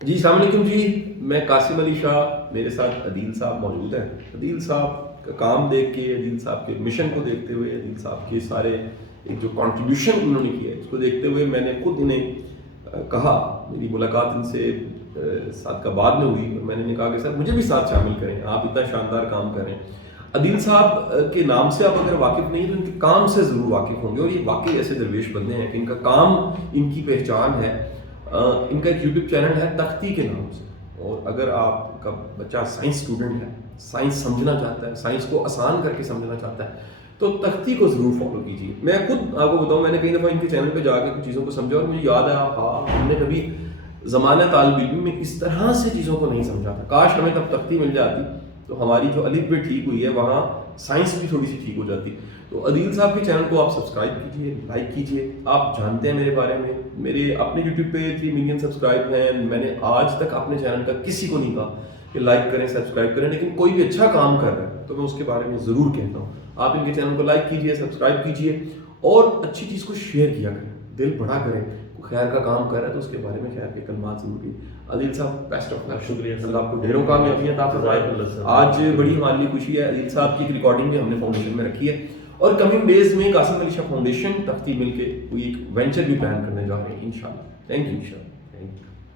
جی السلام علیکم جی، میں قاسم علی شاہ، میرے ساتھ عدیل صاحب موجود ہیں۔ عدیل صاحب کا کام دیکھ کے، عدیل صاحب کے مشن کو دیکھتے ہوئے، عدیل صاحب کے سارے ایک جو کنٹریبیوشن انہوں نے کیا ہے اس کو دیکھتے ہوئے میں نے خود انہیں کہا، میری ملاقات ان سے ساتھ کا بعد میں ہوئی اور میں نے کہا کہ سر مجھے بھی ساتھ شامل کریں، آپ اتنا شاندار کام کریں۔ عدیل صاحب کے نام سے آپ اگر واقف نہیں تو ان کے کام سے ضرور واقف ہوں گے، اور یہ واقعی ایسے درویش بندے ہیں کہ ان کا کام ان کی پہچان ہے۔ ان کا ایک یوٹیوب چینل ہے تختی کے نام سے، اور اگر آپ کا بچہ سائنس اسٹوڈنٹ ہے، سائنس سمجھنا چاہتا ہے، سائنس کو آسان کر کے سمجھنا چاہتا ہے تو تختی کو ضرور فالو کیجیے۔ میں خود آپ کو بتاؤں، میں نے کئی دفعہ ان کے چینل پہ جا کے کچھ چیزوں کو سمجھا اور مجھے یاد آیا ہم نے کبھی زمانہ طالب علم میں اس طرح سے چیزوں کو نہیں سمجھا تھا، کاش ہمیں تب تختی مل جاتی تو ہماری جو الف بھی ٹھیک ہوئی ہے وہاں سائنس بھی تھوڑی سی ٹھیک ہو جاتی۔ تو عدیل صاحب کے چینل کو آپ سبسکرائب کیجیے، لائک کیجیے۔ آپ جانتے ہیں میرے بارے میں، میرے اپنے یوٹیوب پہ 3 ملین سبسکرائب ہیں، میں نے آج تک اپنے چینل کا کسی کو نہیں کہا کہ لائک کریں سبسکرائب کریں، لیکن کوئی بھی اچھا کام کر رہا ہے تو میں اس کے بارے میں ضرور کہتا ہوں۔ آپ ان کے چینل کو لائک کیجیے، سبسکرائب کیجیے اور اچھی چیز کو شیئر کیا کریں، دل بڑا کریں۔ کوئی خیر کا کام کر رہا ہے تو اس کے بارے میں خیر کے کلمات ضرور کی۔ عدیل صاحب بیسٹ آف لک، شکریہ سر، اللہ آپ کو ڈھیروں کامیابی عطا فرمائے۔ آج بڑی ہمارے لیے خوشی ہے، عدیل صاحب کی ایک ریکارڈنگ بھی ہم نے فاؤنڈیشن میں رکھی ہے، اور کمنگ ڈیز میں قاسم علی شاہ فاؤنڈیشن تختی مل کے کوئی ایک وینچر بھی پلان کرنے جا رہے ہیں انشاءاللہ۔ Thank you.